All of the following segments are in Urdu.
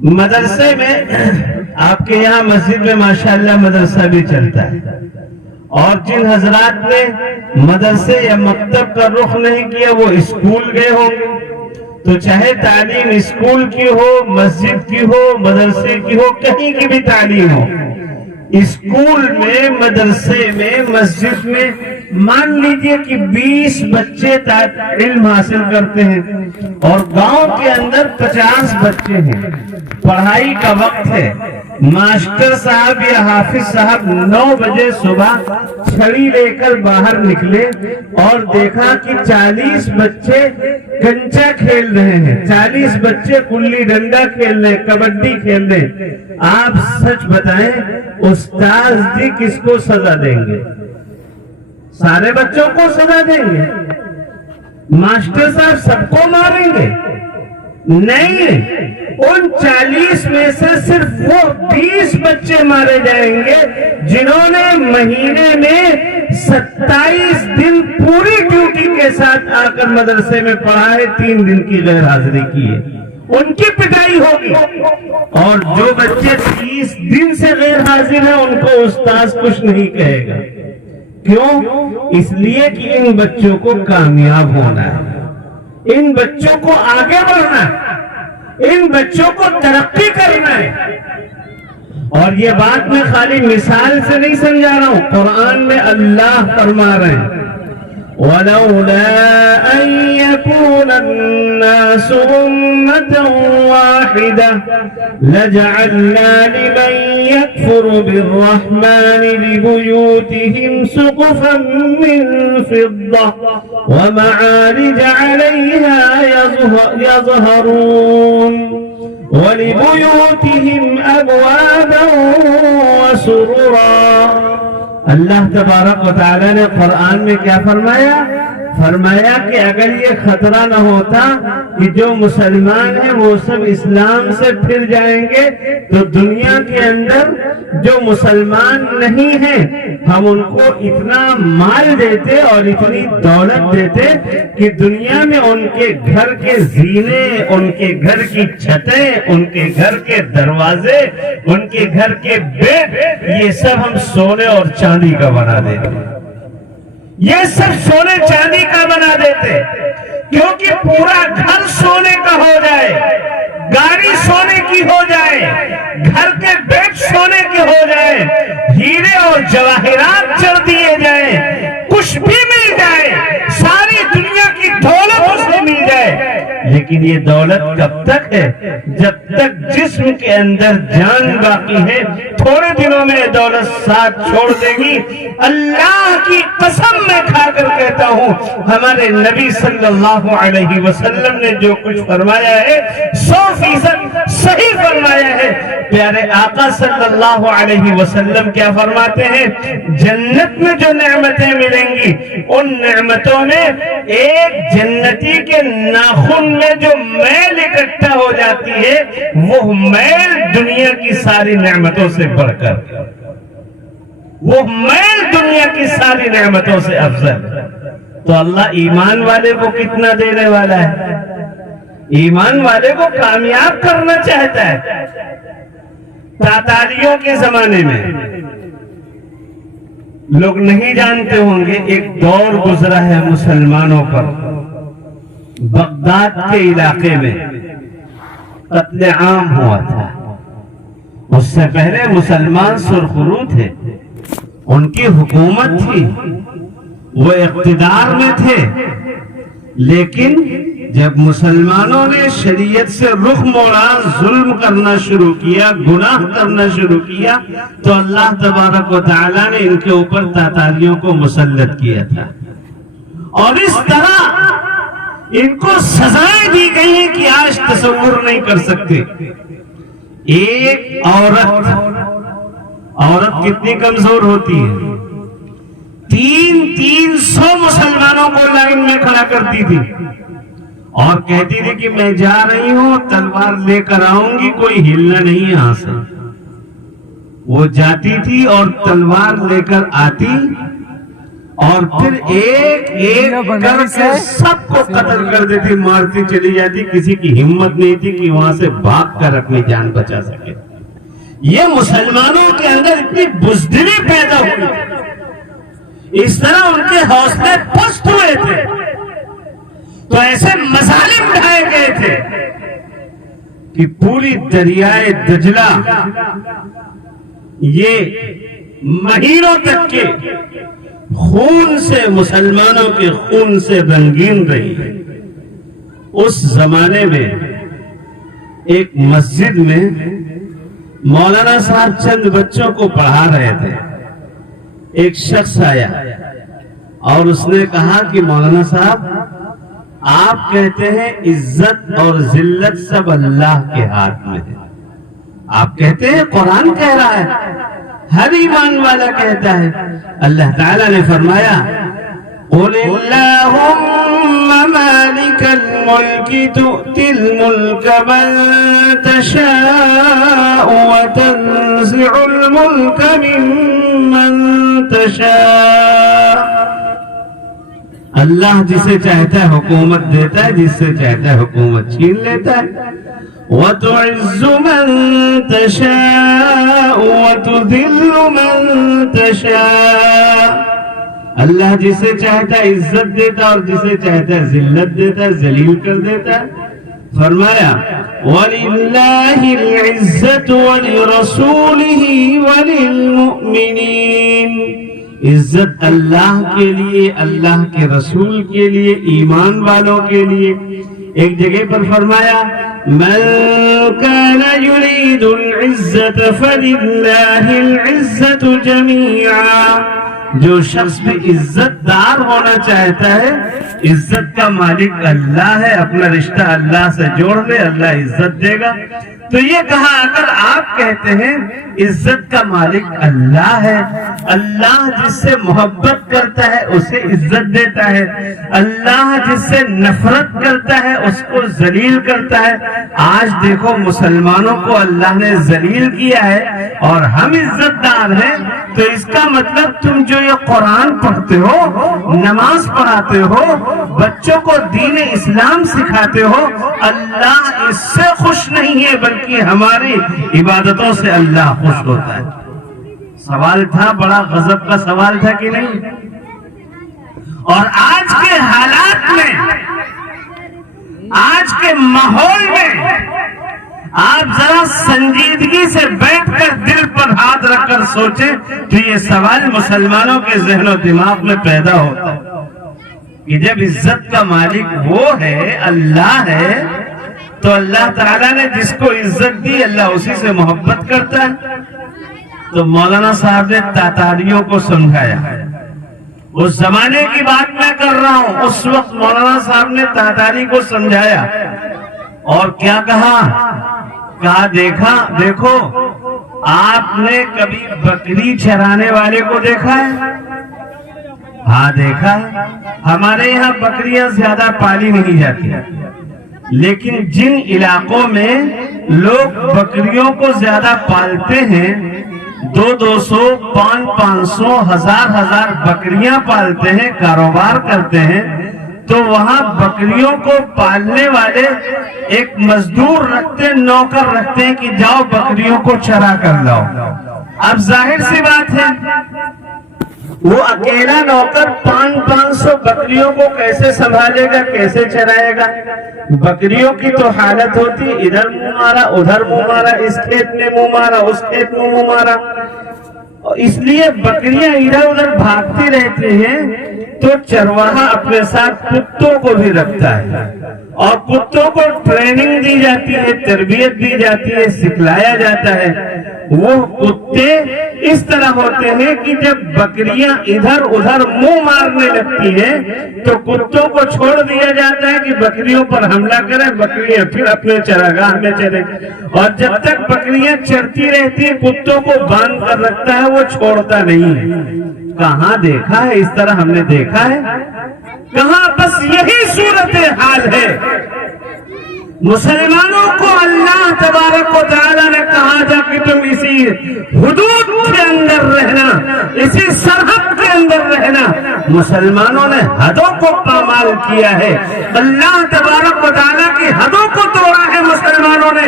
مدرسے میں آپ کے یہاں مسجد میں ماشاءاللہ مدرسہ بھی چلتا ہے، اور جن حضرات نے مدرسے یا مکتب کا رخ نہیں کیا وہ اسکول گئے ہوں گے، تو چاہے تعلیم اسکول کی ہو، مسجد کی ہو، مدرسے کی ہو، کہیں کی بھی تعلیم ہو، اسکول میں، مدرسے میں، مسجد میں مان لیجئے کہ 20 بچے علم حاصل کرتے ہیں اور گاؤں کے اندر 50 بچے ہیں، پڑھائی کا وقت ہے، ماسٹر صاحب یا حافظ صاحب 9 بجے صبح چھڑی لے کر باہر نکلے اور دیکھا کہ 40 بچے کنچا کھیل رہے ہیں، 40 بچے گلی ڈنڈا کھیل رہے، کبڈی کھیل رہے، آپ سچ بتائیں استاذ جی کس کو سزا دیں گے؟ سارے بچوں کو سزا دیں گے؟ ماسٹر صاحب سب کو ماریں گے؟ نہیں، ان 40 میں سے صرف وہ 20 بچے مارے جائیں گے جنہوں نے مہینے میں 27 دن پوری ڈیوٹی کے ساتھ آ کر مدرسے میں پڑھا ہے، 3 دن کی غیر حاضری کی ہے، ان کی پٹائی ہوگی۔ اور جو بچے 30 دن سے غیر حاضر ہیں ان کو استاذ کچھ نہیں کہے گا۔ کیوں؟ اس لیے کہ ان بچوں کو کامیاب ہونا ہے، ان بچوں کو آگے بڑھنا ہے، ان بچوں کو ترقی کرنا ہے۔ اور یہ بات میں خالی مثال سے نہیں سمجھا رہا ہوں، قرآن میں اللہ فرما رہے ہیں وَلَوْلَا أَن يَكُونَ النَّاسُ أُمَّةً وَاحِدَةً لَجَعَلْنَا لِمَن يَكْفُرُ بِالرَّحْمَنِ لِبُيُوتِهِمْ سُقُفًا مِّن فِضَّةٍ وَمَعَارِجَ عَلَيْهَا يَظْهَرُونَ وَلِبُيُوتِهِمْ أَبْوَابًا وَسُرُرًا۔ اللہ تبارک و تعالی نے قرآن میں کیا فرمایا؟ فرمایا کہ اگر یہ خطرہ نہ ہوتا کہ جو مسلمان ہیں وہ سب اسلام سے پھر جائیں گے تو دنیا کے اندر جو مسلمان نہیں ہیں ہم ان کو اتنا مال دیتے اور اتنی دولت دیتے کہ دنیا میں ان کے گھر کے زینے، ان کے گھر کی چھتیں، ان کے گھر کے دروازے، ان کے گھر کے بیڈ، یہ سب ہم سونے اور چاندی کا بنا دیتے، یہ سب سونے چاندی کا بنا دیتے، کیونکہ پورا گھر سونے کا ہو جائے، گاڑی سونے کی ہو جائے، گھر کے بیڈ سونے کے ہو جائے، ہیرے اور جواہرات چڑھ دیے جائیں، کچھ بھی مل جائے، ساری دنیا کی دولت اسے مل جائے، لیکن یہ دولت کب تک ہے؟ جب تک جسم کے اندر جان باقی ہے۔ تھوڑے دنوں میں دولت ساتھ چھوڑ دے گی۔ اللہ کی قسم میں کھا کر کہتا ہوں، ہمارے نبی صلی اللہ علیہ وسلم نے جو کچھ فرمایا ہے 100% صحیح فرمایا ہے۔ پیارے آقا صلی اللہ علیہ وسلم کیا فرماتے ہیں؟ جنت میں جو نعمتیں ملیں گی ان نعمتوں میں ایک جنتی کے ناخن میں جو میل اکٹھا ہو جاتی ہے وہ میل دنیا کی ساری نعمتوں سے بڑھ کر، وہ میل دنیا کی ساری نعمتوں سے افضل۔ تو اللہ ایمان والے کو کتنا دینے والا ہے؟ ایمان والے کو کامیاب کرنا چاہتا ہے۔ تاتاریوں کے زمانے میں لوگ نہیں جانتے ہوں گے، ایک دور گزرا ہے مسلمانوں پر، بغداد کے علاقے میں قتل عام ہوا تھا۔ اس سے پہلے مسلمان سرخرو تھے، ان کی حکومت تھی، وہ اقتدار میں تھے، لیکن جب مسلمانوں نے شریعت سے رخ موڑا، ظلم کرنا شروع کیا، گناہ کرنا شروع کیا، تو اللہ تبارک و تعالی نے ان کے اوپر تاتاریوں کو مسلط کیا تھا، اور اس طرح ان کو سزائیں دی گئی ہیں کہ آج تصور نہیں کر سکتے۔ ایک عورت کتنی کمزور ہوتی ہے، 300 مسلمانوں کو لائن میں کھڑا کرتی تھی اور کہتی تھی کہ میں جا رہی ہوں، تلوار لے کر آؤں گی، کوئی ہلنا نہیں یہاں سے۔ وہ جاتی تھی اور تلوار لے کر آتی اور پھر ایک ایک کر کے سب کو قتل کر دیتی، مارتی چلی جاتی، کسی کی ہمت نہیں تھی کہ وہاں سے بھاگ کر اپنی جان بچا سکے۔ یہ مسلمانوں کے اندر اتنی بزدلی پیدا ہوئی، اس طرح ان کے حوصلے پست ہوئے تھے، تو ایسے مظالم ڈھائے گئے تھے کہ پوری دریائے دجلہ یہ مہینوں تک کے خون سے، مسلمانوں کے خون سے رنگین رہی۔ اس زمانے میں ایک مسجد میں مولانا صاحب چند بچوں کو پڑھا رہے تھے۔ ایک شخص آیا اور اس نے کہا کہ مولانا صاحب، آپ کہتے ہیں عزت اور ذلت سب اللہ کے ہاتھ میں ہے، آپ کہتے ہیں قرآن کہہ رہا ہے، ہر ایمان والا کہتا ہے۔ اللہ تعالیٰ نے فرمایا قُلِ اللَّهُمَّ مَالِكَ الْمُلْكِ تُؤْتِي الْمُلْكَ مَن تَشَاءُ وَتَنزِعُ الْمُلْكَ مِمَّن تَشَاءُ۔ اللہ جسے چاہتا ہے حکومت دیتا ہے، جس سے چاہتا ہے حکومت چھین لیتا ہے۔ وَتُعِزُّ مَن تَشَاءُ وَتُذِلُّ مَن تَشَاءُ۔ اللہ جسے چاہتا ہے عزت دیتا اور جسے چاہتا ہے ذلت دیتا ہے، ذلیل کر دیتا ہے۔ فرمایا وَلِلَّهِ الْعِزَّةُ وَلِرَسُولِهِ وَلِلْمُؤْمِنِينَ۔ عزت اللہ کے لیے، اللہ کے رسول کے لیے، ایمان والوں کے لیے۔ ایک جگہ پر فرمایا من كان يريد العزة فلله العزة جميعا۔ جو شخص بھی عزت دار ہونا چاہتا ہے، عزت کا مالک اللہ ہے، اپنا رشتہ اللہ سے جوڑ لے، اللہ عزت دے گا۔ تو یہ کہا اگر آپ کہتے ہیں عزت کا مالک اللہ ہے، اللہ جس سے محبت کرتا ہے اسے عزت دیتا ہے، اللہ جس سے نفرت کرتا ہے اس کو ذلیل کرتا ہے۔ آج دیکھو مسلمانوں کو اللہ نے ذلیل کیا ہے اور ہم عزت دار ہیں، تو اس کا مطلب تم جو یہ قرآن پڑھتے ہو، نماز پڑھاتے ہو، بچوں کو دین اسلام سکھاتے ہو، اللہ اس سے خوش نہیں ہے بلکہ ہماری عبادتوں سے اللہ خوش ہوتا ہے۔ سوال تھا، بڑا غضب کا سوال تھا کہ نہیں؟ اور آج کے حالات میں، آج کے ماحول میں آپ ذرا سنجیدگی سے بیٹھ کر دل پر ہاتھ رکھ کر سوچیں تو یہ سوال مسلمانوں کے ذہن و دماغ میں پیدا ہوتا ہے کہ جب عزت کا مالک وہ ہے، اللہ ہے، تو اللہ تعالیٰ نے جس کو عزت دی اللہ اسی سے محبت کرتا ہے۔ تو مولانا صاحب نے تاتاریوں کو سمجھایا، اس زمانے کی بات میں کر رہا ہوں، اس وقت مولانا صاحب نے تاتاری کو سمجھایا اور کیا کہا؟ کہا دیکھو آپ نے کبھی بکری چرانے والے کو دیکھا ہے؟ ہاں دیکھا ہے، ہمارے یہاں بکریاں زیادہ پالی نہیں جاتی، لیکن جن علاقوں میں لوگ بکریوں کو زیادہ پالتے ہیں، 200 500 1000 بکریاں پالتے ہیں، کاروبار کرتے ہیں، تو وہاں بکریوں کو پالنے والے ایک مزدور رکھتے ہیں، نوکر رکھتے ہیں کہ جاؤ بکریوں کو چرا کر لاؤ۔ اب ظاہر سی بات ہے وہ اکیلا نوکر 500 بکریوں کو کیسے سنبھالے گا، کیسے چرائے گا؟ بکریوں کی تو حالت ہوتی ادھر منہ مارا، ادھر منہ مارا، اس کھیت میں منہ مارا، اس کھیت میں منہ مارا، اس لیے بکریاں ادھر ادھر بھاگتی رہتی ہیں۔ تو چرواہا اپنے ساتھ کتوں کو بھی رکھتا ہے اور کتوں کو ٹریننگ دی جاتی ہے، تربیت دی جاتی ہے، سکھلایا جاتا ہے۔ وہ کتے اس طرح ہوتے ہیں کہ جب بکریاں ادھر ادھر منہ مارنے لگتی ہیں تو کتوں کو چھوڑ دیا جاتا ہے کہ بکریوں پر حملہ کریں، بکریاں پھر اپنے چراگاہ میں چلیں، اور جب تک بکریاں چرتی رہتی ہیں کتوں کو باندھ کر رکھتا ہے، وہ چھوڑتا نہیں ہے۔ کہاں دیکھا ہے اس طرح؟ ہم نے دیکھا ہے کہاں؟ بس یہی صورت حال ہے۔ مسلمانوں کو اللہ تبارک و تعالیٰ نے کہا جا کہ تم اسی حدود کے اندر رہنا، اسی سرحد کے اندر رہنا، مسلمانوں نے حدوں کو پامال کیا ہے، اللہ تبارک و تعالیٰ کی حدوں کو توڑا ہے مسلمانوں نے،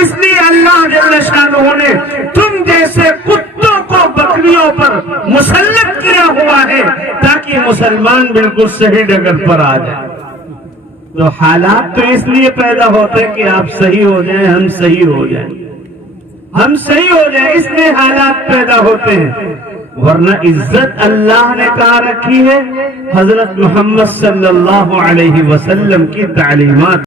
اس لیے اللہ جل شانہ نے تم جیسے کتوں کو بکریوں پر مسلط کیا ہوا ہے تاکہ مسلمان بالکل صحیح ڈگر پر آ جائے۔ تو حالات تو اس لیے پیدا ہوتے ہیں کہ آپ صحیح ہو جائیں، ہم صحیح ہو جائیں، ہم صحیح ہو جائیں، اس لیے حالات پیدا ہوتے ہیں، ورنہ عزت اللہ نے کہاں رکھی ہے؟ حضرت محمد صلی اللہ علیہ وسلم کی تعلیمات